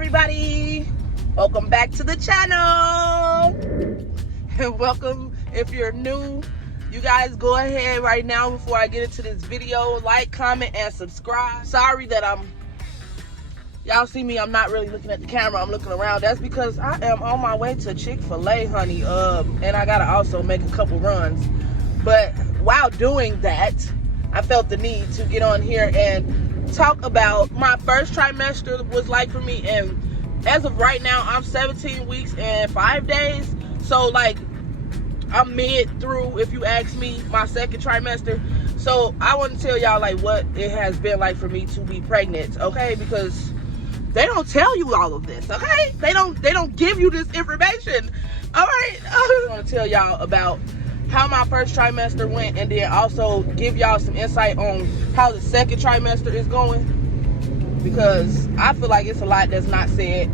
everybody, welcome back to the channel. And welcome if you're new. You guys go ahead right now before I get into this video, like, comment, and subscribe. Sorry that y'all see me, I'm not really looking at the camera, I'm looking around. That's because I am on my way to Chick-fil-A, honey, and I gotta also make a couple runs. But while doing that, I felt the need to get on here and talk about my first trimester was like for me. And as of right now, I'm 17 weeks and 5 days. So like I'm mid through, if you ask me, my second trimester. So I want to tell y'all like what it has been like for me to be pregnant, okay? Because they don't tell you all of this, okay? They don't give you this information, all right? I want to tell y'all about how my first trimester went, and then also give y'all some insight on how the second trimester is going, because I feel like it's a lot that's not said,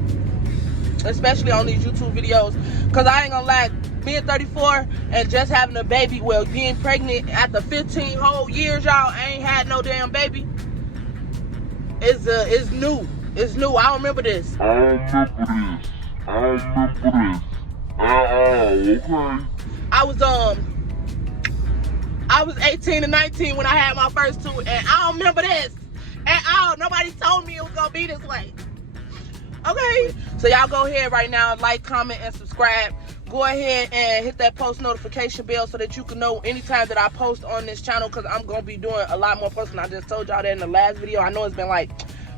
especially on these YouTube videos. Because I ain't gonna lie, being 34 and just having a baby, well, being pregnant after 15 whole years, y'all, I ain't had no damn baby. It's new. It's new. I don't remember this. Okay. I was 18 and 19 when I had my first two, and I don't remember this at all. Nobody told me it was gonna be this way. Okay, so y'all go ahead right now, like, comment, and subscribe. Go ahead and hit that post notification bell so that you can know anytime that I post on this channel, because I'm gonna be doing a lot more posting. I just told y'all that in the last video. I know it's been like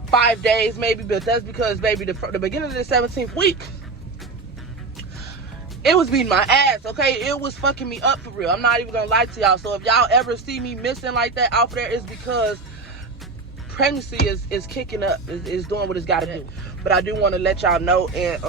5 days maybe, but that's because, baby, the beginning of the 17th week, it was beating my ass, okay? It was fucking me up for real. I'm not even gonna lie to y'all. So if y'all ever see me missing like that off there, it's because pregnancy is kicking up, is doing what it's gotta do. But I do want to let y'all know and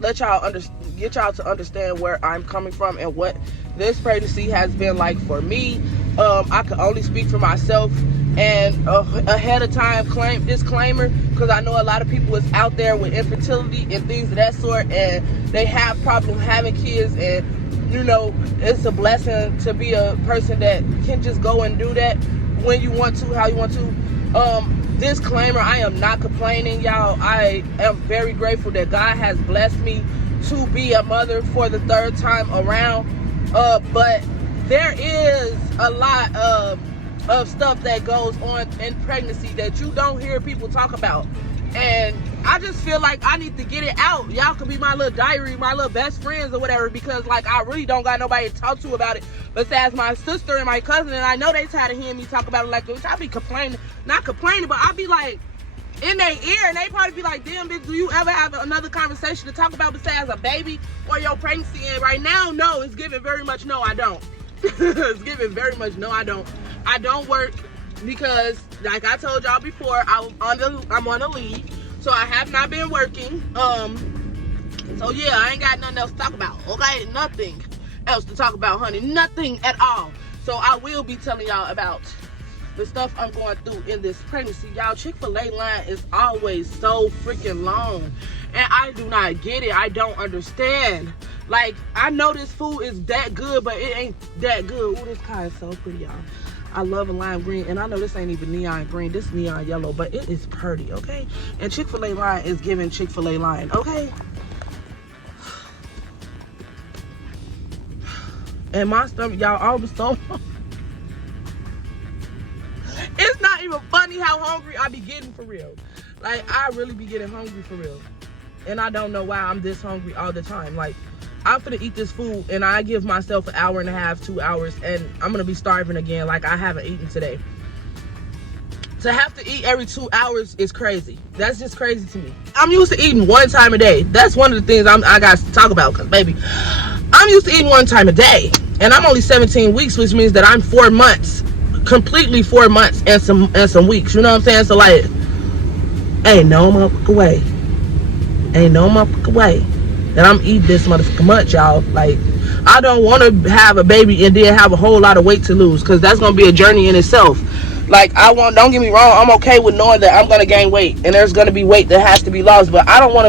let y'all get y'all to understand where I'm coming from and what this pregnancy has been like for me. I can only speak for myself, and ahead of time disclaimer, because I know a lot of people is out there with infertility and things of that sort, and they have problem having kids, and you know, it's a blessing to be a person that can just go and do that when you want to, how you want to. Disclaimer, I am not complaining, y'all. I am very grateful that God has blessed me to be a mother for the third time around, but there is a lot of stuff that goes on in pregnancy that you don't hear people talk about, and I just feel like I need to get it out. Y'all can be my little diary, my little best friends or whatever, because like I really don't got nobody to talk to about it besides my sister and my cousin, and I know they tired of hearing me talk about it like this. I be complaining, not complaining, but I be like in their ear, and they probably be like, damn bitch, do you ever have another conversation to talk about besides a baby or your pregnancy? And right now, no, it's giving very much no, I don't. It's giving very much no, I don't. I don't work because, like I told y'all before, I'm on a leave, so I have not been working. So yeah, I ain't got nothing else to talk about. Okay, nothing else to talk about, honey, nothing at all. So I will be telling y'all about the stuff I'm going through in this pregnancy. Y'all, Chick-fil-A line is always so freaking long, and I do not get it. I don't understand. Like, I know this food is that good, but it ain't that good. Ooh, this car is so pretty, y'all. I love a lime green, and I know this ain't even neon green. This neon yellow, but it is pretty, okay? And Chick-fil-A line is giving Chick-fil-A line, okay? And my stomach, y'all, all so it's not even funny how hungry I be getting for real. Like, I really be getting hungry for real. And I don't know why I'm this hungry all the time. Like, I'm finna eat this food, and I give myself an hour and a half, 2 hours, and I'm gonna be starving again like I haven't eaten today. To have to eat every 2 hours is crazy. That's just crazy to me. I'm used to eating one time a day. That's one of the things I got to talk about, because baby, I'm used to eating one time a day, and I'm only 17 weeks, which means that I'm 4 months, completely 4 months and some weeks. You know what I'm saying? So like, ain't no motherfucking way. Ain't no motherfucking way that I'm eating this motherfucking much, y'all. Like, I don't want to have a baby and then have a whole lot of weight to lose, because that's gonna be a journey in itself. Like, don't get me wrong, I'm okay with knowing that I'm gonna gain weight and there's gonna be weight that has to be lost, but I don't want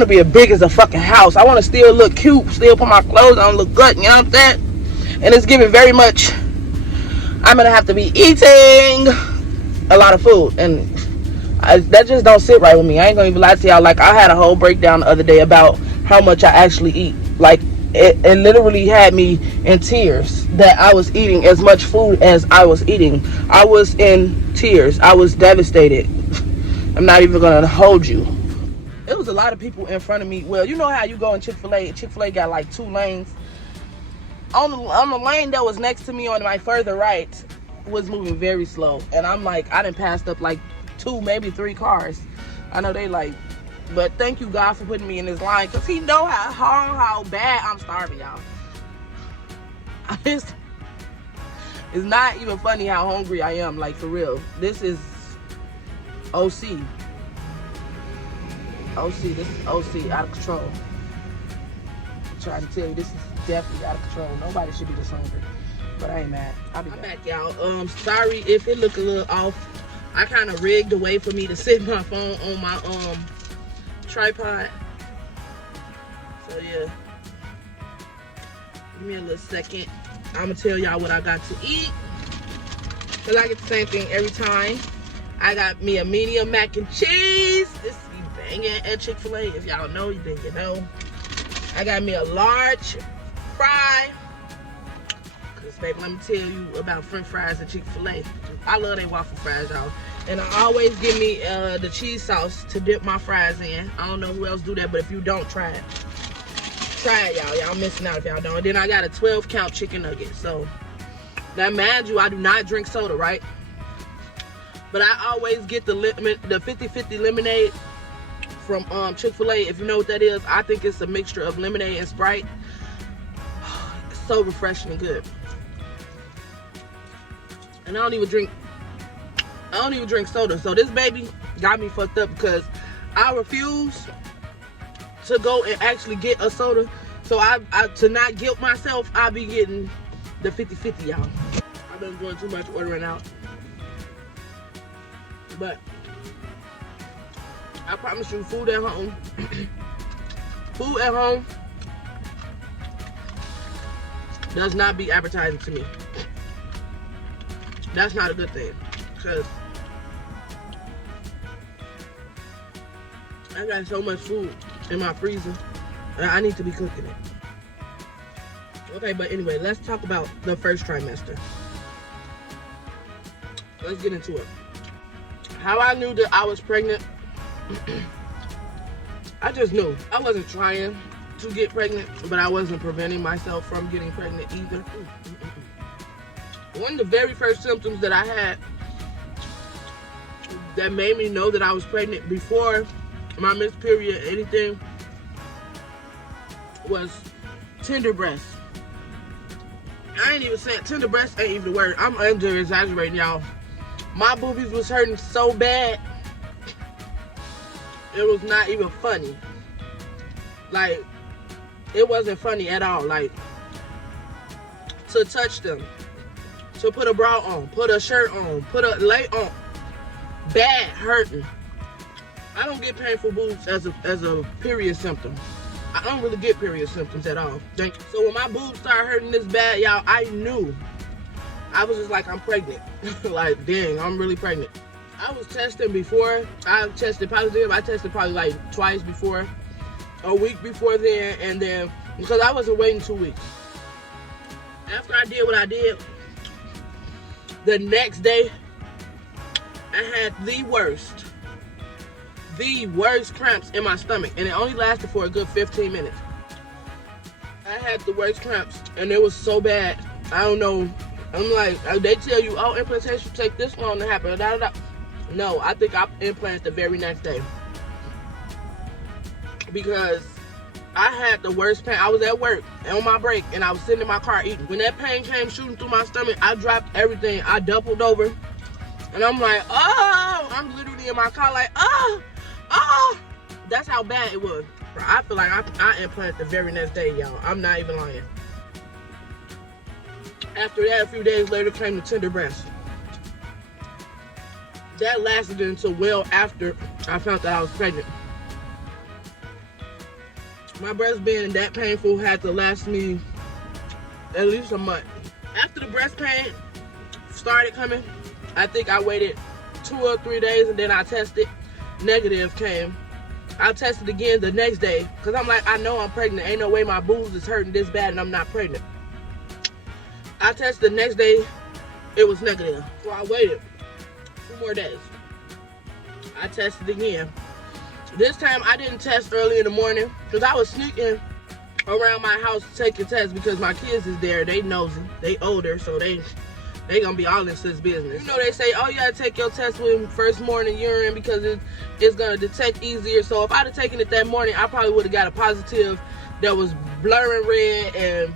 to be as big as a fucking house. I want to still look cute, still put my clothes on, look good, you know what I'm saying? And it's giving very much, I'm gonna have to be eating a lot of food, and That just don't sit right with me. I ain't gonna even lie to y'all. Like, I had a whole breakdown the other day about how much I actually eat. Like, it literally had me in tears that I was eating as much food as I was eating. I was in tears. I was devastated. I'm not even gonna hold you. It was a lot of people in front of me. Well, you know how you go in Chick-fil-A. Chick-fil-A got like 2 lanes. On the lane that was next to me on my further right was moving very slow. And I'm like, I done passed up like 2, maybe 3 cars. I know they like, but thank you God for putting me in this line, because he know how bad I'm starving, y'all. It's not even funny how hungry I am, like, for real. This is OC. This is OC, out of control. I'm trying to tell you, this is definitely out of control. Nobody should be this hungry. But I ain't mad. I'll be back, y'all. Sorry if it look a little off. I kind of rigged a way for me to sit my phone on my tripod. So yeah. Give me a little second. I'm gonna tell y'all what I got to eat, because I get the same thing every time. I got me a medium mac and cheese. This be banging at Chick-fil-A. If y'all know, then you know. I got me a large fry. Cause baby, let me tell you about French fries at Chick-fil-A. I love their waffle fries, y'all. And I always give me the cheese sauce to dip my fries in. I don't know who else do that, but if you don't, try it. Try it, y'all. Y'all missing out if y'all don't. And then I got a 12-count chicken nugget. So, now mind you, I do not drink soda, right? But I always get the 50-50 lemonade from Chick-fil-A. If you know what that is, I think it's a mixture of lemonade and Sprite. It's so refreshing and good. And I don't even drink soda. So this baby got me fucked up, because I refuse to go and actually get a soda. So I to not guilt myself, I be getting the 50-50, y'all. I've been doing too much ordering out. But I promise you, food at home, food at home does not be appetizing to me. That's not a good thing, because I got so much food in my freezer and I need to be cooking it. Okay, but anyway, let's talk about the first trimester. Let's get into it. How I knew that I was pregnant, I just knew. I wasn't trying to get pregnant, but I wasn't preventing myself from getting pregnant either. One of the very first symptoms that I had that made me know that I was pregnant before my missed period, anything, was tender breasts. I ain't even saying tender breasts ain't even the word. I'm under exaggerating, y'all. My boobies was hurting so bad, it was not even funny. Like, it wasn't funny at all. Like, to touch them, to put a bra on, put a shirt on, put a lay on, bad hurting. I don't get painful boobs as a period symptom. I don't really get period symptoms at all. So when my boobs started hurting this bad, y'all, I knew. I was just like, I'm pregnant. Like, dang, I'm really pregnant. I was testing before. I tested positive. I tested probably like twice before. A week before then, and then, because I wasn't waiting 2 weeks. After I did what I did, the next day, I had the worst cramps in my stomach, and it only lasted for a good 15 minutes. I had the worst cramps, and it was so bad. I don't know. I'm like, they tell you, oh, implantation take this long to happen. Da, da, da. No, I think I implanted the very next day, because I had the worst pain. I was at work on my break, and I was sitting in my car eating. When that pain came shooting through my stomach, I dropped everything. I doubled over, and I'm like, oh, I'm literally in my car like, oh. That's how bad it was. I feel like I implanted the very next day, y'all. I'm not even lying. After that, a few days later came the tender breast. That lasted until well after I found that I was pregnant. My breast being that painful had to last me at least a month. After the breast pain started coming, I think I waited 2 or 3 days, and then I tested. Negative came. I tested again the next day because I'm like, I know I'm pregnant. Ain't no way my boobs is hurting this bad and I'm not pregnant. I tested the next day. It was negative. So I waited 2 more days. I tested again. This time I didn't test early in the morning because I was sneaking around my house taking tests because my kids is there. They nosy. They older, so they gonna be all in sis business. You know they say, oh, you gotta take your test with first morning urine because it's gonna detect easier. So if I'd have taken it that morning, I probably would have got a positive that was blurring red, and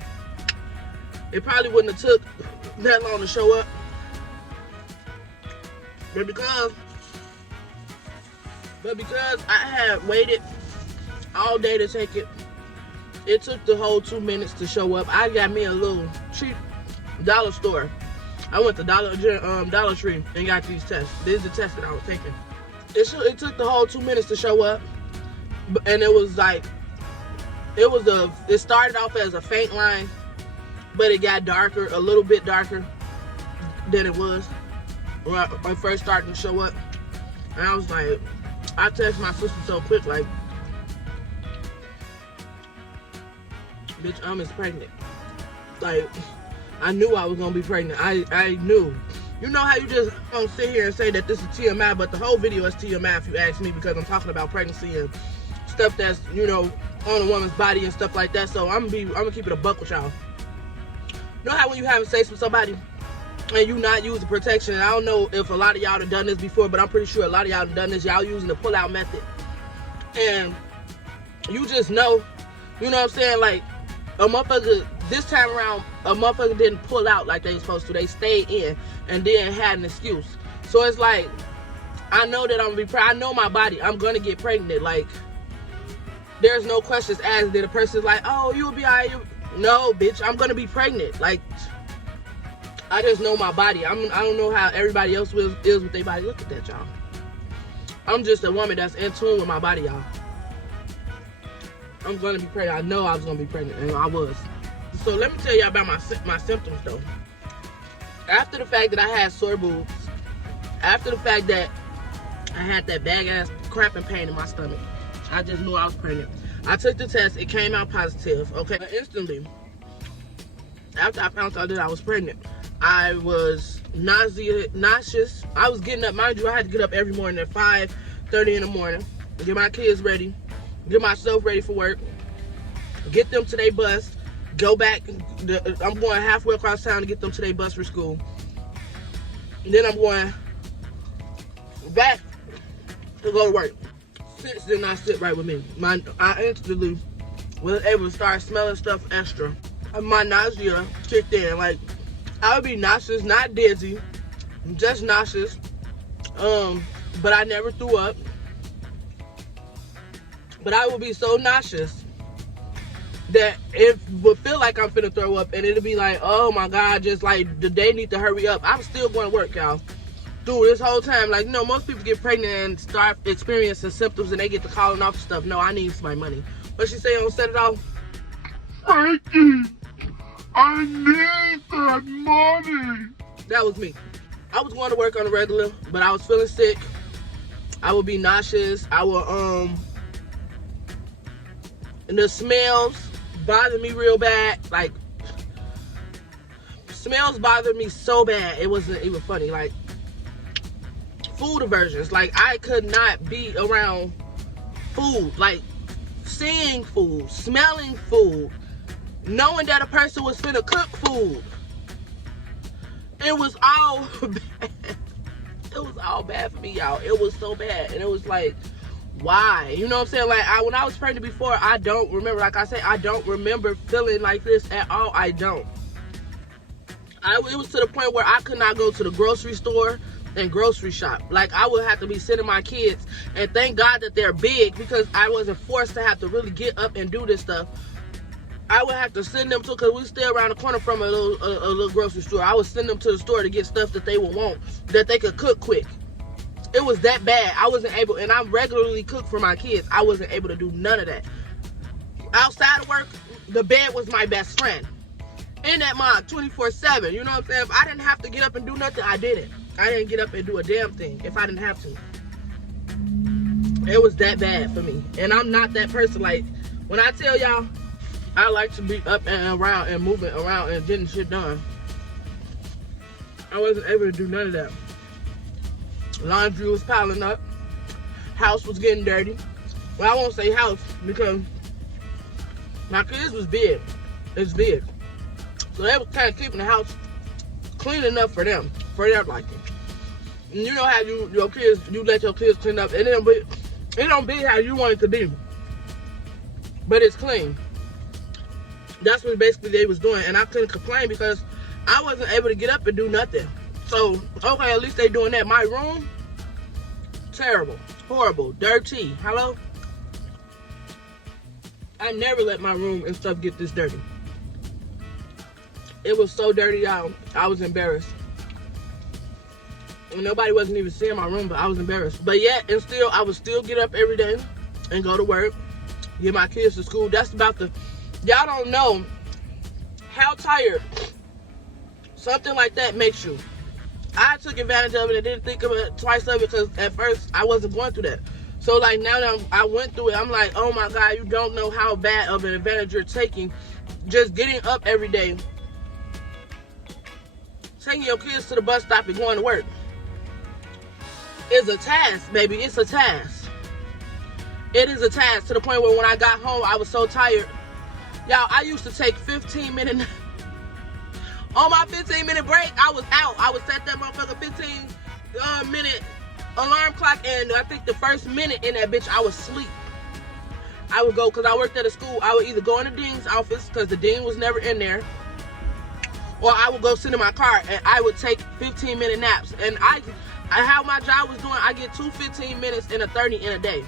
it probably wouldn't have took that long to show up. But because I had waited all day to take it, it took the whole 2 minutes to show up. I got me a little cheap dollar store. I went to Dollar Tree and got these tests. These are the tests that I was taking. It took the whole 2 minutes to show up, and it was like, it started off as a faint line, but it got darker, a little bit darker than it was when I first started to show up. And I was like, I texted my sister so quick, like, bitch, I'm pregnant. Like, I knew I was gonna be pregnant. I knew. You know how you just don't sit here and say that this is TMI, but the whole video is TMI if you ask me, because I'm talking about pregnancy and stuff that's, you know, on a woman's body and stuff like that. So I'm gonna keep it a buck with y'all. You know how when you having sex with somebody and you not using protection, and I don't know if a lot of y'all have done this before, but I'm pretty sure a lot of y'all have done this. Y'all using the pull-out method, and you just know, you know what I'm saying, like, a motherfucker, this time around, a motherfucker didn't pull out like they was supposed to. They stayed in and then had an excuse. So it's like, I know that I'm gonna be pregnant. I know my body. I'm gonna get pregnant. Like, there's no questions asked. That a person's like, oh, you'll be all right. No, bitch, I'm gonna be pregnant. Like, I just know my body. I don't know how everybody else is with their body. Look at that, y'all. I'm just a woman that's in tune with my body, y'all. I'm gonna be pregnant. I know I was gonna be pregnant, and I was. So let me tell y'all about my symptoms, though. After the fact that I had sore boobs, after the fact that I had that bag ass cramping pain in my stomach, I just knew I was pregnant. I took the test. It came out positive. Okay, but instantly, after I found out that I was pregnant, I was nauseous. I was getting up. Mind you, I had to get up every morning at 5:30 in the morning, get my kids ready, get myself ready for work, get them to their bus, go back. I'm going halfway across town to get them to their bus for school. And then I'm going back to go to work. Sits did not sit right with me. I instantly was able to start smelling stuff extra. My nausea kicked in. Like, I would be nauseous, not dizzy, just nauseous. But I never threw up. But I would be so nauseous that it would feel like I'm finna throw up, and it'll be like, oh my God, just like the day need to hurry up. I'm still going to work, y'all. Through this whole time, like, you know, most people get pregnant and start experiencing symptoms and they get to calling off stuff. No, I need my money. What she say on Set It Off? Frankie, I need that money. That was me. I was going to work on a regular, but I was feeling sick. I would be nauseous. I would, and the smells bothered me real bad. Like, smells bothered me so bad, it wasn't even funny. Like, food aversions. Like, I could not be around food. Like, seeing food, smelling food, knowing that a person was finna cook food. It was all bad. It was all bad for me, y'all. It was so bad. And it was like, why? You know what I'm saying? Like, when I was pregnant before, I don't remember. Like I said, I don't remember feeling like this at all. I don't. It was to the point where I could not go to the grocery store and grocery shop. Like, I would have to be sending my kids, and thank God that they're big, because I wasn't forced to have to really get up and do this stuff. I would have to send them to, because we stay around the corner from a little grocery store. I would send them to the store to get stuff that they would want, that they could cook quick. It was that bad. I wasn't able, and I regularly cook for my kids. I wasn't able to do none of that. Outside of work, the bed was my best friend. In that mom, 24/7. You know what I'm saying? If I didn't have to get up and do nothing, I didn't. I didn't get up and do a damn thing if I didn't have to. It was that bad for me. And I'm not that person. Like, when I tell y'all, I like to be up and around and moving around and getting shit done. I wasn't able to do none of that. Laundry was piling up. House was getting dirty. Well, I won't say house because my kids was big. It's big. So they was kind of keeping the house clean enough for them, for their liking. And you know how you let your kids clean up, and it don't be how you want it to be, but it's clean. That's what basically they was doing, and I couldn't complain because I wasn't able to get up and do nothing. So okay, at least they doing that. My room, terrible, horrible, dirty. Hello. I never let my room and stuff get this dirty. It was so dirty, y'all. I was embarrassed. And nobody wasn't even seeing my room, but I was embarrassed. But yet, and still, I would still get up every day and go to work, get my kids to school. That's about the... Y'all don't know how tired something like that makes you. I took advantage of it and didn't think of it twice of it because at first I wasn't going through that. So like now that I went through it, I'm like, oh my God, you don't know how bad of an advantage you're taking. Just getting up every day, taking your kids to the bus stop and going to work is a task, baby. It's a task. It is a task to the point where when I got home, I was so tired. Y'all, I used to take 15-minute on my 15-minute break. I was out. I would set that motherfucker 15-minute alarm clock, and I think the first minute in that bitch, I was asleep. I would go, because I worked at a school, I would either go in the dean's office, because the dean was never in there, or I would go sit in my car, and I would take 15-minute naps. And how my job was doing, I get 2 15 minutes and a 30 in a day,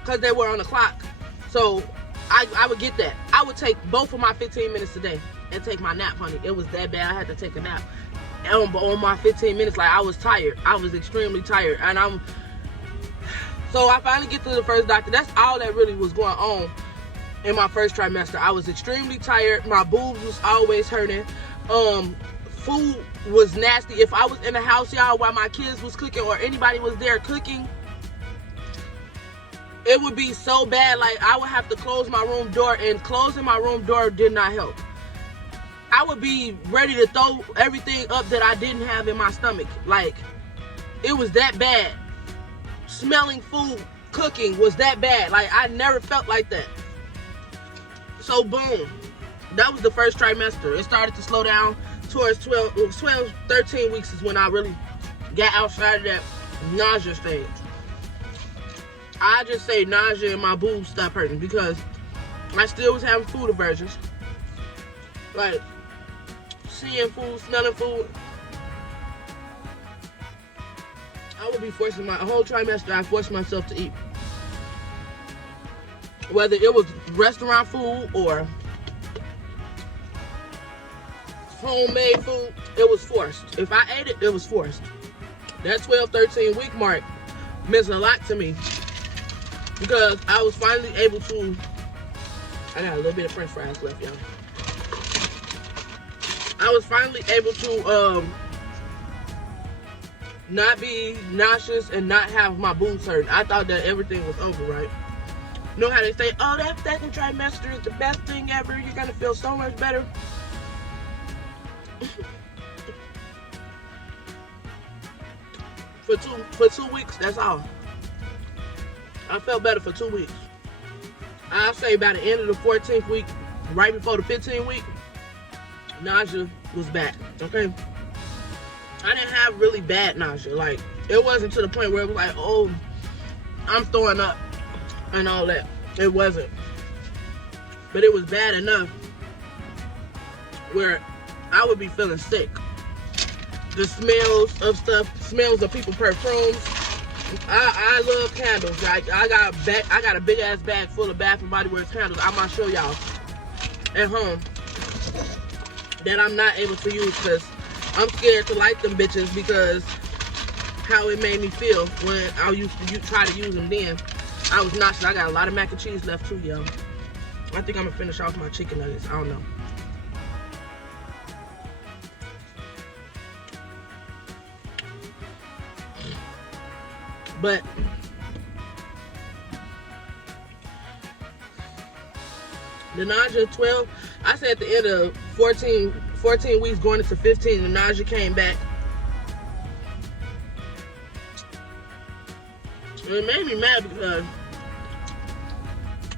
because they were on the clock. So I would get that. I would take both of my 15 minutes a day and take my nap, honey. It was that bad. I had to take a nap on my 15 minutes. Like, I was tired. I was extremely tired. And so I finally get to the first doctor. That's all that really was going on in my first trimester. I was extremely tired. My boobs was always hurting. Food was nasty. If I was in the house, y'all, while my kids was cooking or anybody was there cooking, it would be so bad. Like, I would have to close my room door, and closing my room door did not help. I would be ready to throw everything up that I didn't have in my stomach. Like, it was that bad. Smelling food, cooking was that bad. Like, I never felt like that. So, boom. That was the first trimester. It started to slow down towards 13 weeks is when I really got outside of that nausea stage. I just say nausea and my boobs stopped hurting because I still was having food aversions. Like, seeing food, smelling food. I would be forcing my whole trimester, I forced myself to eat. Whether it was restaurant food or homemade food, it was forced. If I ate it, it was forced. That 12, 13 week mark meant a lot to me because I was finally able to, I got a little bit of french fries left, y'all. I was finally able to not be nauseous and not have my boobs hurt. I thought that everything was over, right? You know how they say, oh, that second trimester is the best thing ever. You're going to feel so much better. For two weeks, that's all. I felt better for 2 weeks. I'll say by the end of the 14th week, right before the 15th week, nausea was back, okay? I didn't have really bad nausea. Like, it wasn't to the point where it was like, oh, I'm throwing up and all that. It wasn't. But it was bad enough where I would be feeling sick. The smells of stuff, smells of people's perfumes. I love candles. Like, I got a big ass bag full of Bath and Body Works candles. I'm gonna show y'all at home that I'm not able to use because I'm scared to light them bitches because how it made me feel when I used to try to use them then. I was nauseous. I got a lot of mac and cheese left too, y'all. I think I'm gonna finish off my chicken nuggets. I don't know. But the nausea 12, I said at the end of 14 weeks going into 15, the nausea came back. And it made me mad because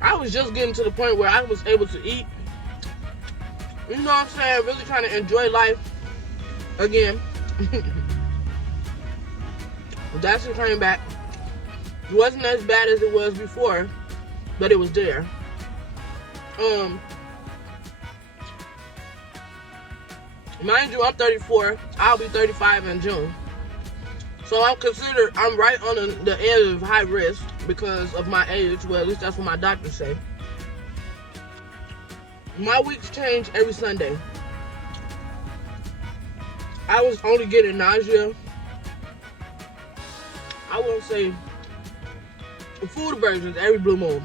I was just getting to the point where I was able to eat. You know what I'm saying? Really trying to enjoy life again. That shit came back. It wasn't as bad as it was before, but it was there. Mind you, I'm 34. I'll be 35 in June. So I'm right on the edge of high risk because of my age. Well, at least that's what my doctors say. My weeks change every Sunday. I was only getting nausea. I won't say food aversions every blue moon.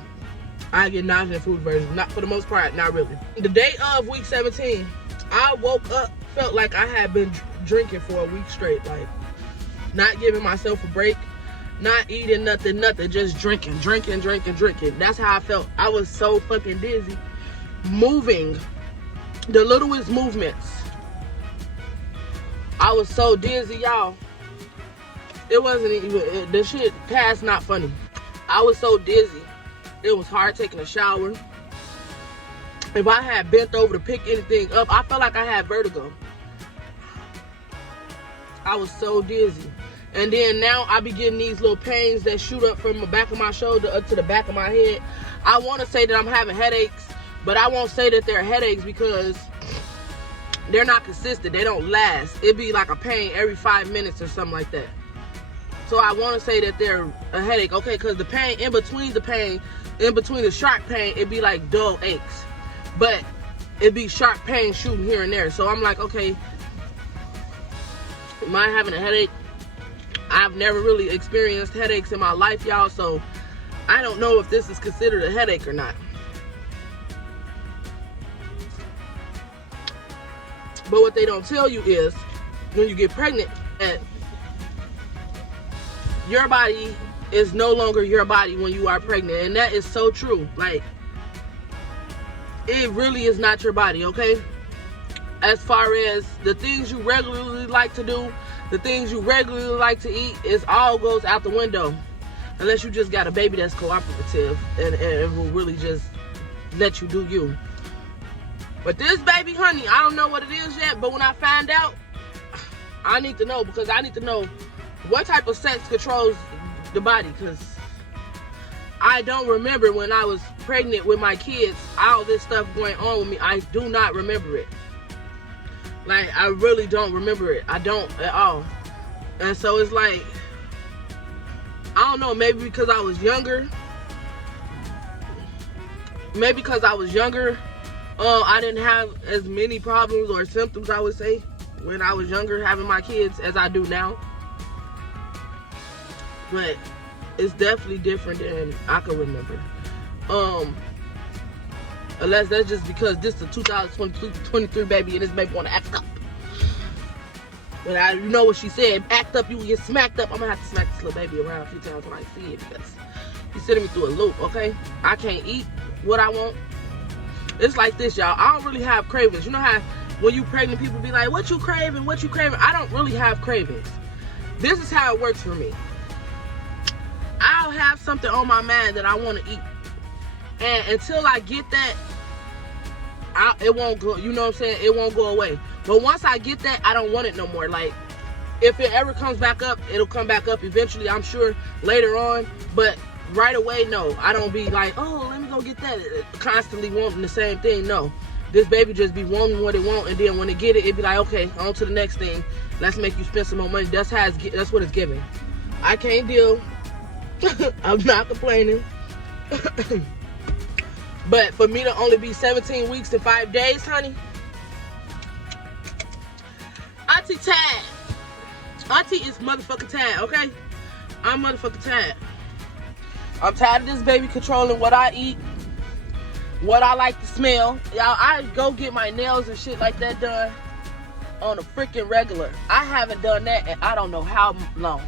I get nausea and food aversions. Not for the most part, not really. The day of week 17, I woke up, felt like I had been drinking for a week straight. Like, not giving myself a break, not eating nothing, just drinking. That's how I felt. I was so fucking dizzy. Moving, the littlest movements. I was so dizzy, y'all. It wasn't even, the shit past not funny. I was so dizzy. It was hard taking a shower. If I had bent over to pick anything up, I felt like I had vertigo. I was so dizzy. And then now I be getting these little pains that shoot up from the back of my shoulder up to the back of my head. I want to say that I'm having headaches, but I won't say that they're headaches because they're not consistent. They don't last. It'd be like a pain every 5 minutes or something like that. So I want to say that they're a headache, okay? Because the pain, in between the sharp pain, it'd be like dull aches. But it'd be sharp pain shooting here and there. So I'm like, okay, am I having a headache? I've never really experienced headaches in my life, y'all. So I don't know if this is considered a headache or not. But what they don't tell you is when you get pregnant, that your body is no longer your body when you are pregnant. And that is so true. Like, it really is not your body, okay? As far as the things you regularly like to do, the things you regularly like to eat, it all goes out the window. Unless you just got a baby that's cooperative and will really just let you do you. But this baby, honey, I don't know what it is yet, but when I find out, I need to know, because I need to know what type of sex controls the body, because I don't remember when I was pregnant with my kids, all this stuff going on with me. I do not remember it. Like, I really don't remember it. I don't at all. And so it's like, I don't know, maybe because I was younger. Maybe because I was younger, I didn't have as many problems or symptoms, I would say, when I was younger having my kids as I do now. But it's definitely different than I can remember. Unless that's just because this is a 2023 baby and this baby want to act up. But you know what she said, act up, you get smacked up. I'm going to have to smack this little baby around a few times when I see it, because he's sending me through a loop, okay? I can't eat what I want. It's like this, y'all. I don't really have cravings. You know how when you pregnant, people be like, what you craving? What you craving? I don't really have cravings. This is how it works for me. I'll have something on my mind that I want to eat. And until I get that, it won't go, you know what I'm saying? It won't go away. But once I get that, I don't want it no more. Like, if it ever comes back up, it'll come back up eventually, I'm sure, later on. But right away, no. I don't be like, oh, let me go get that. Constantly wanting the same thing. No. This baby just be wanting what it want, and then when it get it, it be like, okay, on to the next thing. Let's make you spend some more money. That's what it's giving. I can't deal. I'm not complaining. But for me to only be 17 weeks and 5 days, honey. Auntie tired. Auntie is motherfucking tired, okay? I'm motherfucking tired. I'm tired of this baby controlling what I eat, what I like to smell. Y'all, I go get my nails and shit like that done on a freaking regular. I haven't done that in I don't know how long.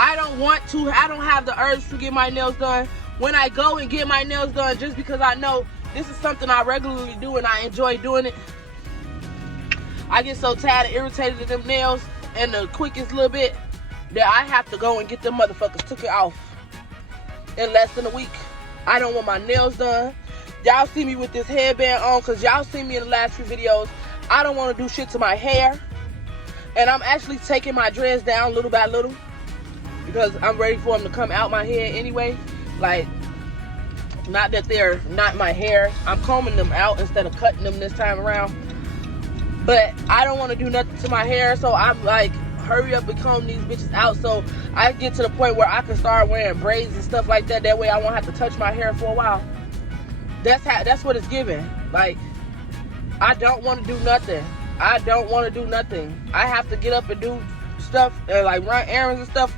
I don't have the urge to get my nails done. When I go and get my nails done, just because I know this is something I regularly do and I enjoy doing it, I get so tired and irritated of them nails and the quickest little bit that I have to go and get them motherfuckers took it off in less than a week. I don't want my nails done. Y'all see me with this headband on because y'all see me in the last few videos. I don't want to do shit to my hair. And I'm actually taking my dreads down little by little because I'm ready for them to come out my head anyway. Like, not that they're not my hair. I'm combing them out instead of cutting them this time around. But I don't want to do nothing to my hair, so I'm like, hurry up and comb these bitches out so I get to the point where I can start wearing braids and stuff like that. That way I won't have to touch my hair for a while. That's what it's giving. Like, I don't want to do nothing. I don't want to do nothing. I have to get up and do stuff and like run errands and stuff.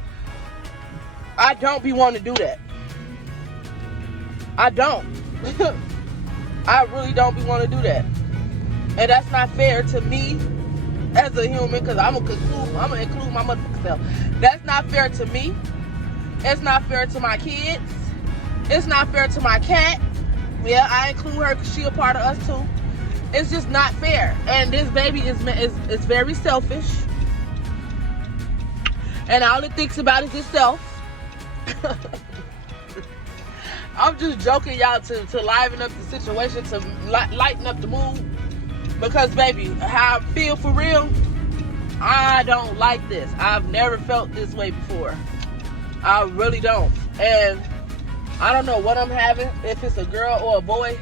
I don't be wanting to do that. I don't. I really don't be wanting to do that. And that's not fair to me as a human, because I'm gonna include my motherfucking self. That's not fair to me. It's not fair to my kids. It's not fair to my cat. Yeah, I include her because she a part of us too. It's just not fair. And this baby is very selfish. And all it thinks about is itself. I'm just joking, y'all, to liven up the situation, to lighten up the mood. Because, baby, how I feel for real, I don't like this. I've never felt this way before. I really don't. And I don't know what I'm having, if it's a girl or a boy.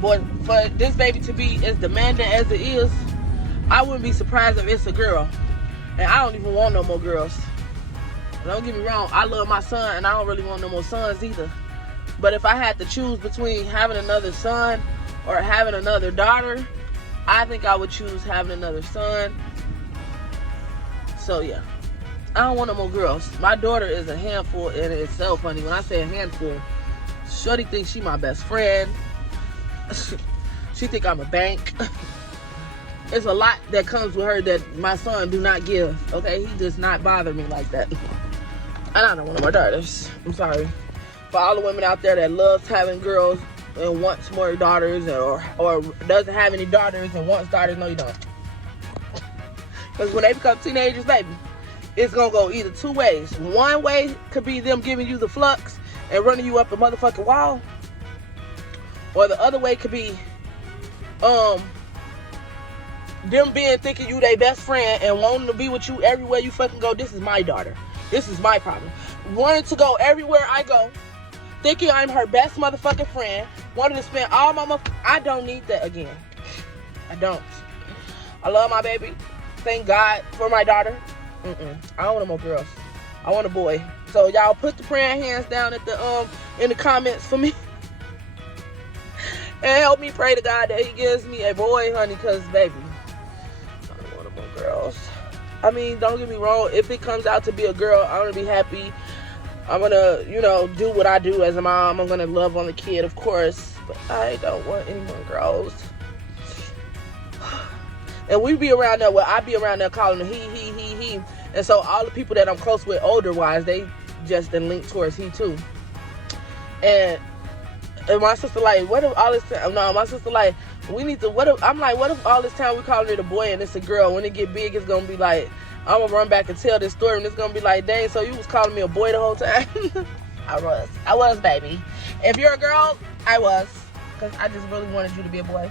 But for this baby to be as demanding as it is, I wouldn't be surprised if it's a girl. And I don't even want no more girls. Don't get me wrong, I love my son and I don't really want no more sons either. But if I had to choose between having another son or having another daughter, I think I would choose having another son. So yeah, I don't want no more girls. My daughter is a handful in itself, honey. When I say a handful, shorty thinks she my best friend. She think I'm a bank. It's a lot that comes with her that my son do not give. Okay, he does not bother me like that. And I don't want no more daughters. I'm sorry. For all the women out there that loves having girls and wants more daughters, or doesn't have any daughters and wants daughters, no, you don't. Because when they become teenagers, baby, it's gonna go either two ways. One way could be them giving you the flux and running you up a motherfucking wall, or the other way could be them thinking you their best friend and wanting to be with you everywhere you fucking go. This is my daughter. This is my problem. Wanting to go everywhere I go, thinking I'm her best motherfucking friend, wanting to spend all my money. I don't need that again. I don't. I love my baby. Thank God for my daughter. I don't want no more girls. I want a boy. So y'all put the praying hands down at the in the comments for me. And help me pray to God that he gives me a boy, honey, because baby, I don't want no more girls. I mean, don't get me wrong. If it comes out to be a girl, I'm going to be happy. I'm going to, do what I do as a mom. I'm going to love on the kid, of course. But I don't want any more girls. And we be around there, I be around there calling him he. And so all the people that I'm close with older-wise, they just then link towards he, too. And my sister like, what if all this time? No, my sister like, we need to. What if all this time we calling it a boy and it's a girl? When it get big, it's gonna be like, I'm gonna run back and tell this story, and it's gonna be like, dang, so you was calling me a boy the whole time? I was, baby. If you're a girl, I was, because I just really wanted you to be a boy.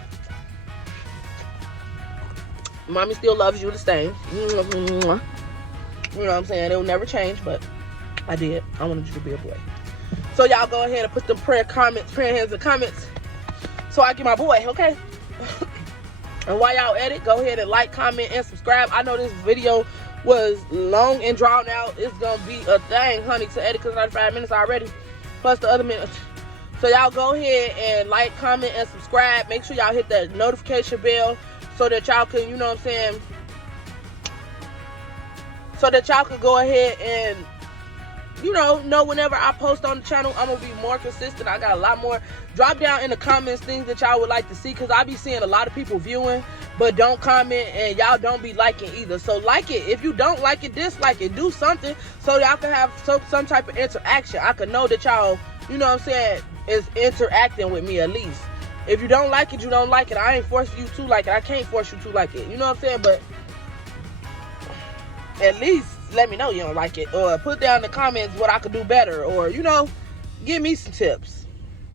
Mommy still loves you the same. You know what I'm saying? It will never change, but I did. I wanted you to be a boy. So y'all go ahead and put them prayer hands in comments so I get my boy, okay? And while y'all edit, go ahead and like, comment, and subscribe. I know this video was long and drawn out. It's gonna be a thing, honey, to edit because 95 minutes already, plus the other minutes. So y'all go ahead and like, comment, and subscribe. Make sure y'all hit that notification bell so that y'all can, so that y'all can go ahead and you know whenever I post on the channel, I'm gonna be more consistent. I got a lot more. Drop down in the comments things that y'all would like to see, because I be seeing a lot of people viewing but don't comment, and y'all don't be liking either. So like it. If you don't like it, dislike it. Do something so y'all can have some type of interaction. I can know that y'all, you know what I'm saying, is interacting with me at least. If you don't like it, you don't like it. I ain't forcing you to like it. I can't force you to like it. You know what I'm saying? But at least let me know you don't like it, or put down in the comments what I could do better, or, you know, give me some tips.